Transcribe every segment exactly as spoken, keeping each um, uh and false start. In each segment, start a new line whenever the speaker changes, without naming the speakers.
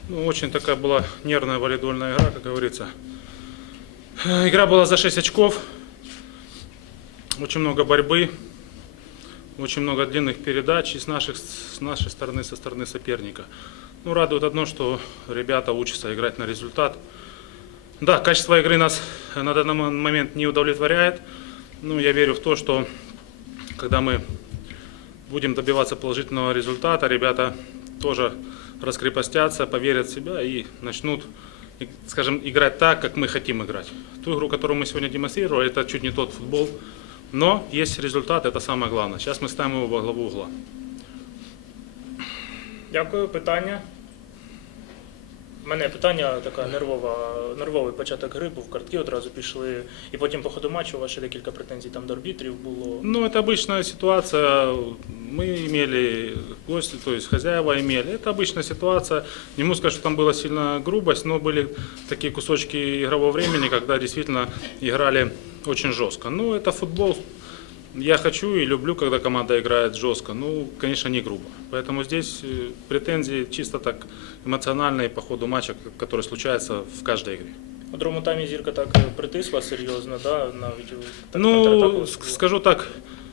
Ну, очень такая была нервная волейбольная игра, как говорится. Игра была за шесть очков. Очень много борьбы. Очень много длинных передач и с, наших, с нашей стороны, со стороны соперника. Ну, радует одно, что ребята учатся играть на результат. Да, качество игры нас на данный момент не удовлетворяет. Ну, я верю в то, что когда мы будем добиваться положительного результата, ребята тоже раскрепостятся, поверят в себя и начнут, скажем, играть так, как мы хотим играть. Ту игру, которую мы сегодня демонстрировали, это чуть не тот футбол. Но есть результат, это самое главное. Сейчас мы ставим его во главу угла.
Дякую. Питання? У мене питання така нервова, нервовий початок гри, був картки одразу пішли, і потім по ходу матчу у вас ще декілька претензій там до арбітрів було.
Ну, это обычная ситуация. Мы имели гости, то есть хозяева имели. Это обычная ситуация. Не могу сказать, что там была сильная грубость, но были такие кусочки игрового времени, когда действительно играли очень жестко. Ну, это футбол. Я хочу и люблю, когда команда играет жестко. Ну, конечно, не грубо. Поэтому здесь претензии чисто так эмоциональные по ходу матча, которые случаются в каждой игре.
У другому таймі Зірка так притисла серйозно, да? Навіть так
Ну,
контратаку.
скажу так,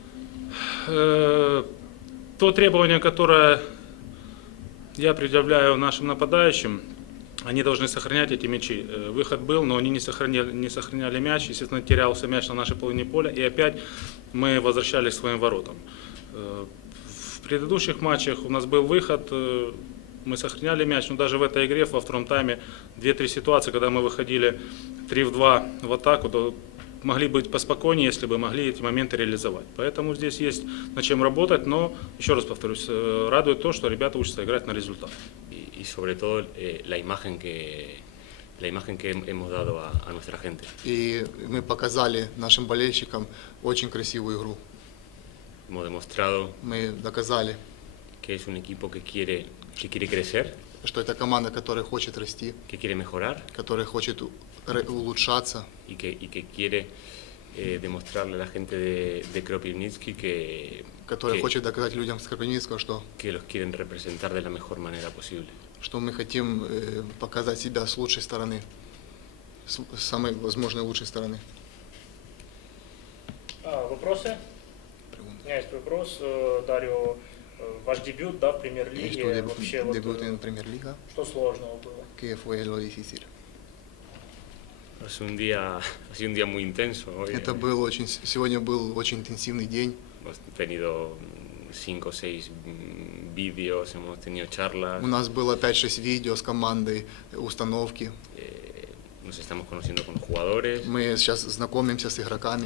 э, то требование, которое я предъявляю нашим нападающим, они должны сохранять эти мячи. Выход был, но они не сохраняли, не сохраняли мяч. Естественно, терялся мяч на нашей половине поля. И опять мы возвращались к своим воротам. В предыдущих матчах у нас был выход, мы сохраняли мяч. Но даже в этой игре, во втором тайме, две-три ситуации, когда мы выходили три в два в атаку, то могли быть поспокойнее, если бы могли эти моменты реализовать. Поэтому здесь есть над чем работать. Но, еще раз повторюсь, радует то, что ребята учатся играть на результат.
Y sobre todo eh, la imagen que la imagen que hemos dado a, a nuestra gente.
И мы показали нашим болельщикам очень красивую игру.
Hemos demostrado
Мы доказали,
que es un equipo que quiere que quiere crecer,
что это команда, которая хочет расти,
que quiere mejorar
которая хочет улучшаться,
y que y que quiere eh, demostrarle a la gente de, de Kropivnitsky que
которая
que,
хочет доказать людям с Кропивницкого, что,
que los quieren representar de la mejor manera posible.
что мы хотим э, показать себя с лучшей стороны, с, с самой возможной лучшей стороны.
А, вопросы? У меня есть вопрос, Дарио, ваш дебют, да, в премьер-лиге, вообще, вот,
Дебют en Премьер-лига.
что сложного было?
¿Qué fue lo difícil?
Ha sido un día, ha sido un día muy intenso. Hoy
Это был очень, сегодня был очень интенсивный день.
hemos tenido cinco o seis vídeos, hemos tenido charlas.
У нас было пять-шесть видео с командой, установки.
Eh, nos estamos conociendo con jugadores.
Мы сейчас знакомимся с игроками.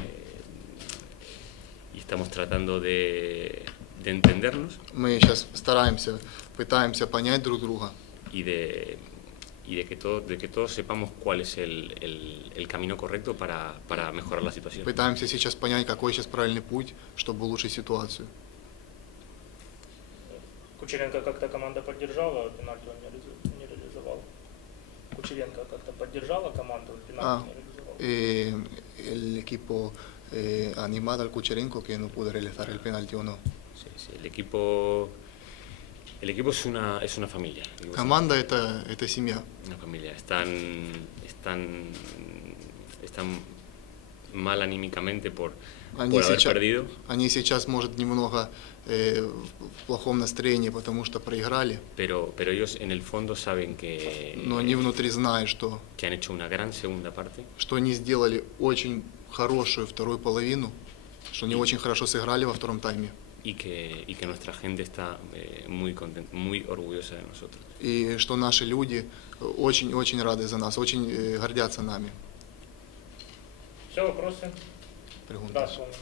Y estamos tratando de, de entendernos
Мы сейчас стараемся, пытаемся понять друг друга.
y de, y de, que, todo, de que todos sepamos cuál es el, el, el camino correcto para, para mejorar la situación.
Пытаемся сейчас понять, какой сейчас правильный путь, чтобы улучшить ситуацию.
Кучеренко как-то команда поддержала, пенальти он не реализовал. Кучеренко как-то поддержала команду, пенальти
А,
не реализовал.
Eh, el equipo eh, animado al Kucherenko que no pudo realizar el penalti o no.
Sí, sí, el equipo, el equipo es una, es una familia. El equipo es
Команда это, это семья.
una familia. Están, están, están mal anímicamente por,
Они
por haber
сейчас,
perdido.
они сейчас, может, немного э, в плохом настроении, потому что проиграли,
Pero, pero ellos en el fondo saben que,
но они внутри знают, что,
que han hecho una gran segunda parte
что они сделали очень хорошую вторую половину, что они очень хорошо сыграли во втором тайме.
y que, y que nuestra gente está eh, muy contenta, muy orgullosa de nosotros.
И что наши люди очень-очень рады за нас, очень э, гордятся нами.
Все, вопросы?
Preguntas.
Да, Соня.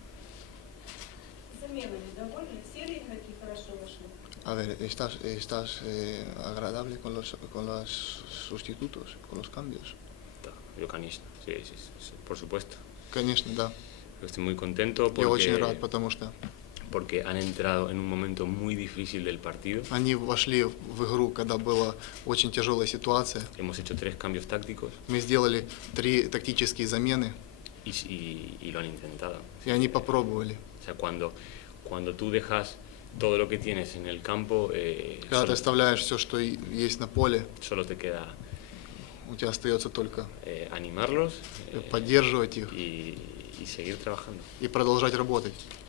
Замена недовольны? Все ли игроки хорошо вошли?
A ver, ¿estás, estás eh, agradable con los, con los sustitutos, con los cambios?
Да, yo конечно, sí, sí, sí, por supuesto.
Конечно, да.
Estoy muy contento
Я очень
porque,
рад, потому что
porque han entrado en un momento muy difícil del partido.
они вошли в игру, когда была очень тяжелая ситуация.
Hemos hecho tres cambios tácticos
Мы сделали три тактические замены,
y, y, y lo han intentado.
и они попробовали.
O sea, cuando, cuando tú dejas todo lo que tienes en el campo, eh,
Когда ты
solo,
оставляешь все, что и- есть на поле,
solo te queda
у тебя остается только
eh, animarlos
э,
eh,
поддерживать их
y, y seguir trabajando.
и продолжать работать.